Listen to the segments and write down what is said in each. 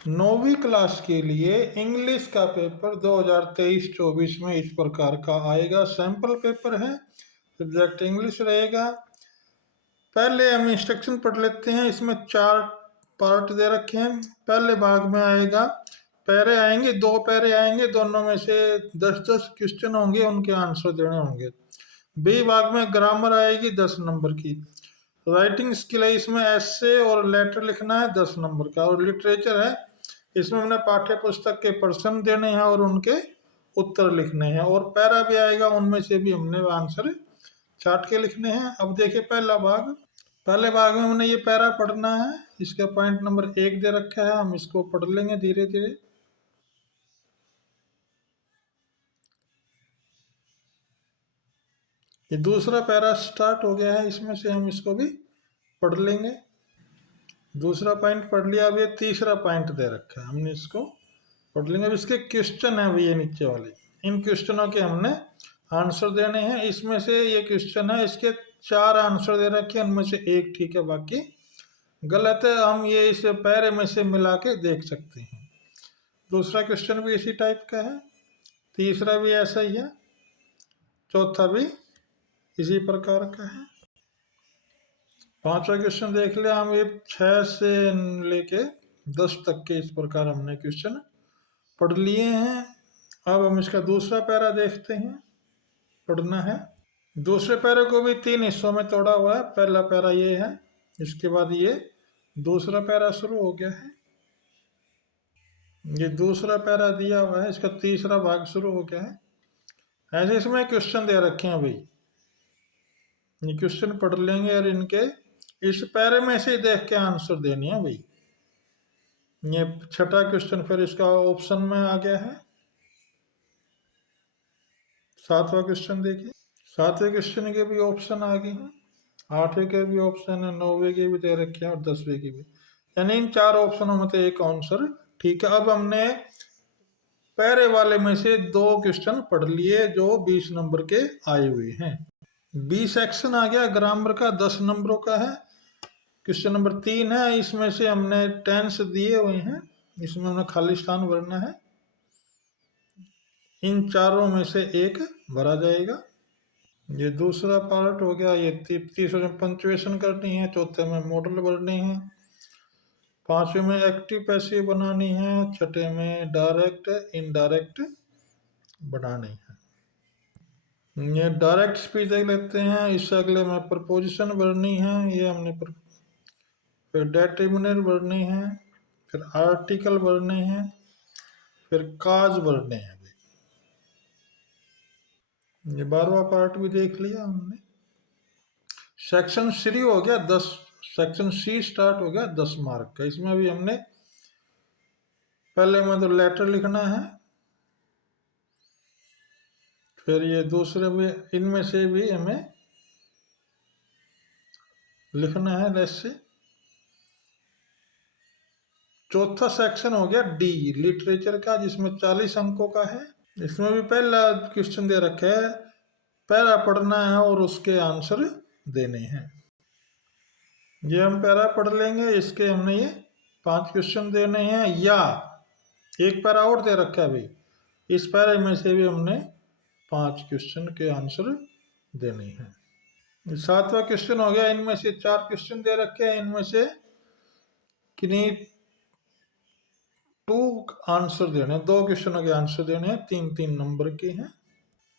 9वीं class के लिए English का पेपर 2023-24 में इस प्रकार का आएगा। सैंपल पेपर है, सब्जेक्ट इंग्लिश रहेगा। पहले हम इंस्ट्रक्शन पढ़ लेते हैं। इसमें 4 पार्ट दे रखे हैं। पहले भाग में आएगा, पैरे आएंगे, 2 पैरे आएंगे, दोनों में से 10-10 क्वेश्चन होंगे, उनके आंसर देने होंगे। बी भाग में ग्रामर आएगी 10 नंबर की। राइटिंग स्किल है, इसमें एसे और लेटर लिखना है 10 नंबर का। और लिटरेचर है, इसमें हमने पाठ्य पुस्तक के प्रश्न देने हैं और उनके उत्तर लिखने हैं। और पैरा भी आएगा, उनमें से भी हमने आंसर छाट के लिखने हैं। अब देखिए पहला भाग। पहले भाग में हमने ये पैरा पढ़ना है। इसका पॉइंट नंबर 1 दे रखा है, हम इसको पढ़ लेंगे धीरे धीरे। ये दूसरा पैरा स्टार्ट हो गया है, इसमें से हम इसको भी पढ़ लेंगे। दूसरा पॉइंट पढ़ लिया। अब ये तीसरा पॉइंट दे रखा है, हमने इसको पढ़ लेंगे। अब इसके क्वेश्चन है ये नीचे वाले, इन क्वेश्चनों के हमने आंसर देने हैं। इसमें से ये क्वेश्चन है, इसके 4 आंसर दे रखे हैं, उनमें से 1 ठीक है, बाकी गलत है। हम ये इस पैरे में से मिला के देख सकते हैं। दूसरा क्वेश्चन भी इसी टाइप का है, तीसरा भी ऐसा ही है, चौथा भी इसी प्रकार का है। 5वां क्वेश्चन देख लिया हम। ये 6 से लेके 10 तक के इस प्रकार हमने क्वेश्चन पढ़ लिए हैं। अब हम इसका दूसरा पैरा देखते हैं, पढ़ना है। दूसरे पैरे को भी 3 हिस्सों में तोड़ा हुआ है। पहला पैरा ये है, इसके बाद ये दूसरा पैरा शुरू हो गया है। ये दूसरा पैरा दिया हुआ है, इसका तीसरा भाग शुरू हो गया है। ऐसे इसमें क्वेश्चन दे रखे हैं भाई, ये क्वेश्चन पढ़ लेंगे और इनके इस पैरे में से देख के आंसर देने हैं भाई। ये 6वां क्वेश्चन फिर इसका ऑप्शन में आ गया है। 7वां क्वेश्चन देखिए, 7वें क्वेश्चन के भी ऑप्शन आ गए हैं, 8वें के भी ऑप्शन है, 9वें के भी दे रखे हैं और 10वें के भी। यानी इन 4 ऑप्शनों में से एक आंसर ठीक है। अब हमने पैरे वाले में से 2 क्वेश्चन पढ़ लिए जो 20 नंबर के आए हुए हैं। बी सेक्शन आ गया ग्रामर का, 10 नंबरों का है। क्वेश्चन नंबर 3 है, इसमें से हमने टेंस दिए हुए हैं, इसमें हमने खाली स्थान भरना है। इन चारों में से एक भरा जाएगा। ये दूसरा पार्ट हो गया। ये तीसरे में पंक्चुएशन करनी है, चौथे में मॉडल भरने हैं, 5वें में एक्टिव पैसिव बनानी है, 6ठे में डायरेक्ट इनडायरेक्ट बनानी है। ये डायरेक्ट स्पीच देख लेते हैं। इससे अगले में प्रपोजिशन भरनी है, ये हमने फिर डेटर्मिनर भरनी है, फिर आर्टिकल भरने हैं, फिर काज भरने हैं। ये 12वां पार्ट भी देख लिया हमने। सेक्शन सी हो गया 10, सेक्शन सी स्टार्ट हो गया 10 मार्क का। इसमें भी हमने पहले में तो लेटर लिखना है, फिर ये दूसरे में इनमें से भी हमें लिखना है जैसे। चौथा सेक्शन हो गया डी लिटरेचर का, जिसमें 40 अंकों का है। इसमें भी पहला क्वेश्चन दे रखा है, पैरा पढ़ना है और उसके आंसर देने हैं। ये हम पैरा पढ़ लेंगे, इसके हमने ये 5 क्वेश्चन देने हैं, या एक पैरा और दे रखा है भाई, इस पैरे में से भी हमने 5 क्वेश्चन के आंसर देने हैं। 7वां क्वेश्चन हो गया, इनमें से 4 क्वेश्चन दे रखे हैं, इनमें से किन्हीं 2 आंसर देने हैं, 2 क्वेश्चनों के आंसर देने हैं, 3-3 नंबर के हैं।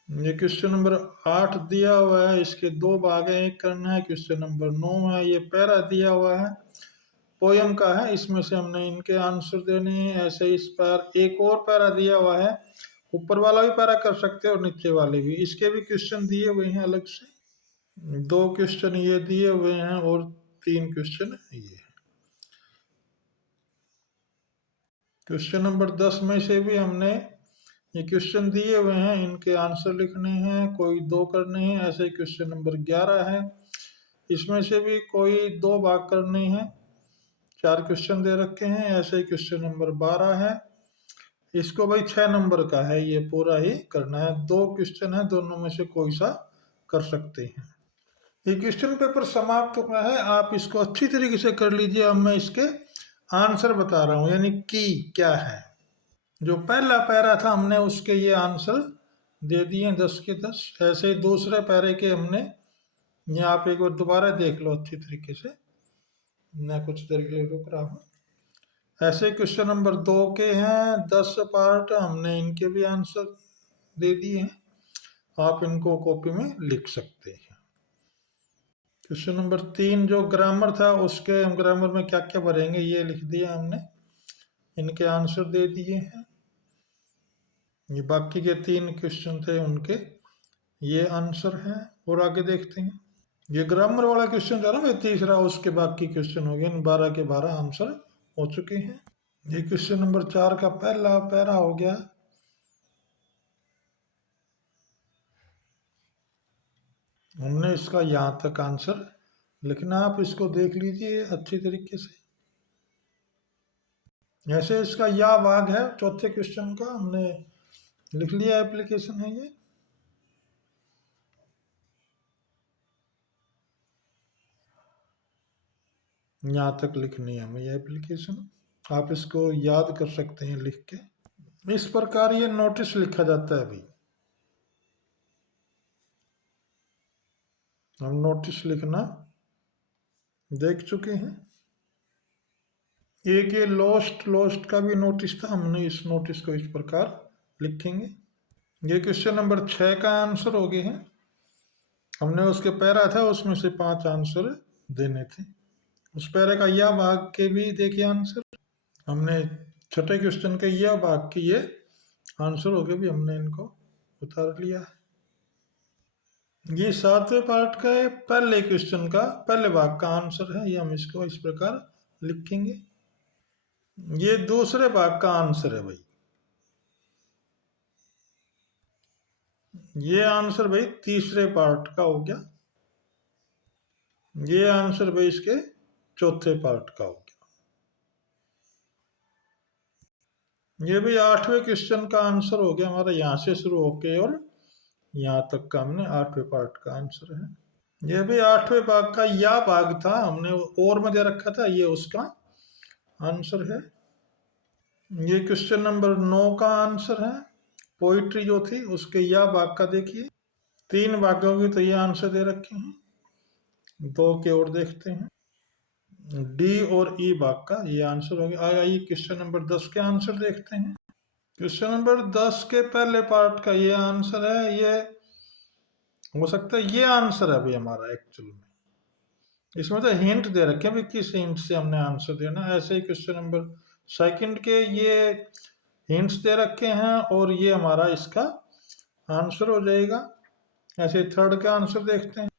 ये क्वेश्चन नंबर 8 दिया हुआ है, इसके 2 भाग हैं, एक करना है। क्वेश्चन नंबर 9 है, ये पैरा दिया हुआ है, पोयम का है, इसमें से हमने इनके आंसर देने हैं। ऐसे इस पर एक और पैरा दिया हुआ है, ऊपर वाला भी पैरा कर सकते हैं और नीचे वाले भी, इसके भी क्वेश्चन दिए हुए हैं अलग से। 2 क्वेश्चन ये दिए हुए हैं और 3 क्वेश्चन ये। क्वेश्चन नंबर 10 में से भी हमने ये क्वेश्चन दिए हुए हैं, इनके आंसर लिखने हैं, कोई 2 करने हैं। ऐसे क्वेश्चन नंबर 11 है, इसमें से भी कोई 2 भाग करने हैं, 4 क्वेश्चन दे रखे हैं। ऐसे ही क्वेश्चन नंबर 12 है, इसको भाई 6 नंबर का है, ये पूरा ही करना है। 2 क्वेश्चन है, दोनों में से कोई सा कर सकते हैं। ये क्वेश्चन पेपर समाप्त हुआ है, आप इसको अच्छी तरीके से कर लीजिए। अब मैं इसके आंसर बता रहा हूं, यानी की क्या है। जो पहला पैरा था हमने उसके ये आंसर दे दिए 10 के 10। ऐसे ही दूसरे पैरे के हमने, ये आप एक बार दोबारा देख लो अच्छी तरीके से, मैं कुछ देर के लिए रुक रहा हूँ। ऐसे क्वेश्चन नंबर 2 के हैं 10 पार्ट, हमने इनके भी आंसर दे दिए हैं, आप इनको कॉपी में लिख सकते हैं। क्वेश्चन नंबर 3 जो ग्रामर था उसके, हम ग्रामर में क्या क्या भरेंगे ये लिख दिया हमने, इनके आंसर दे दिए हैं। ये बाकी के 3 क्वेश्चन थे उनके ये आंसर हैं। और आगे देखते हैं, ये ग्रामर वाला क्वेश्चन था ना भाई तीसरा, उसके बाकी क्वेश्चन हो गए, 12 के 12 आंसर हो चुके हैं। ये क्वेश्चन नंबर 4 का पहला पैरा हो गया। हमने इसका यहाँ तक आंसर लिखना, आप इसको देख लीजिए अच्छी तरीके से। ऐसे इसका या भाग है चौथे क्वेश्चन का, हमने लिख लिया, एप्लीकेशन है ये। यहाँ तक लिखनी है हमें ये एप्लीकेशन, आप इसको याद कर सकते हैं लिख के। इस प्रकार ये नोटिस लिखा जाता है। अभी हम नोटिस लिखना देख चुके हैं। एक ये लोस्ट का भी नोटिस था, हमने इस नोटिस को इस प्रकार लिखेंगे। ये क्वेश्चन नंबर 6 का आंसर हो गए हैं। हमने उसके पैरा था उसमें से 5 आंसर देने थे, उस पैरे का यह भाग के भी देखिए आंसर। हमने छठे क्वेश्चन के यह भाग के ये आंसर हो गए भी, हमने इनको उतार लिया है। ये 7वें पार्ट का पहले क्वेश्चन का पहले भाग का आंसर है, ये हम इसको इस प्रकार लिखेंगे। ये दूसरे भाग का आंसर है भाई, ये आंसर भाई तीसरे पार्ट का हो गया। ये आंसर भाई इसके चौथे पार्ट का हो गया। ये भी 8वें क्वेश्चन का आंसर हो गया हमारा, यहाँ से शुरू होके और यहाँ तक का हमने 8वें पार्ट का आंसर है। ये भी 8वें भाग का या भाग था, हमने और में दे रखा था, ये उसका आंसर है। ये क्वेश्चन नंबर 9 का आंसर है। पोइट्री जो थी उसके या भाग का देखिए, 3 भागों की तो ये आंसर दे रखे हैं, 2 के और देखते हैं। डी और ई भाग का ये आंसर हो गया। आइए क्वेश्चन नंबर 10 के आंसर देखते हैं। क्वेश्चन नंबर 10 के पहले पार्ट का ये आंसर है, ये हो सकता है ये आंसर है अभी हमारा एक्चुअल में, इसमें तो हिंट दे रखे हैं किस हिंट से हमने आंसर देना। ऐसे ही क्वेश्चन नंबर 2 के ये हिंट्स दे रखे हैं और ये हमारा इसका आंसर हो जाएगा। ऐसे 3rd का आंसर देखते हैं,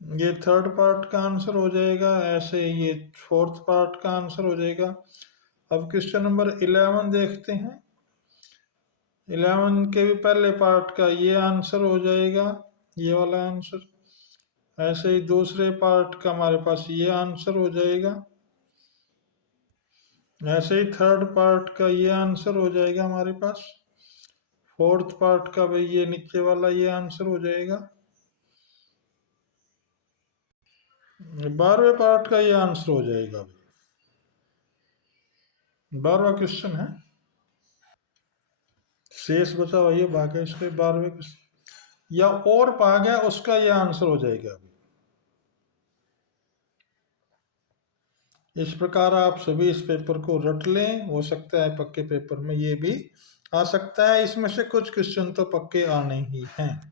ये 3rd पार्ट का आंसर हो जाएगा। ऐसे ये 4th पार्ट का आंसर हो जाएगा। अब क्वेश्चन नंबर 11 देखते हैं, 11 के भी पहले पार्ट का ये आंसर हो जाएगा, ये वाला आंसर। ऐसे ही दूसरे पार्ट का हमारे पास ये आंसर हो जाएगा। ऐसे ही 3rd पार्ट का ये आंसर हो जाएगा हमारे पास। 4th पार्ट का भाई ये नीचे वाला ये आंसर हो जाएगा। 12वें पार्ट का ये आंसर हो जाएगा। 12वां क्वेश्चन है, शेष बचा हुआ ये भाग है इसके 12वें क्वेश्चन या और भाग है उसका ये आंसर हो जाएगा। इस प्रकार आप सभी इस पेपर को रट लें, हो सकता है पक्के पेपर में ये भी आ सकता है, इसमें से कुछ क्वेश्चन तो पक्के आने ही हैं।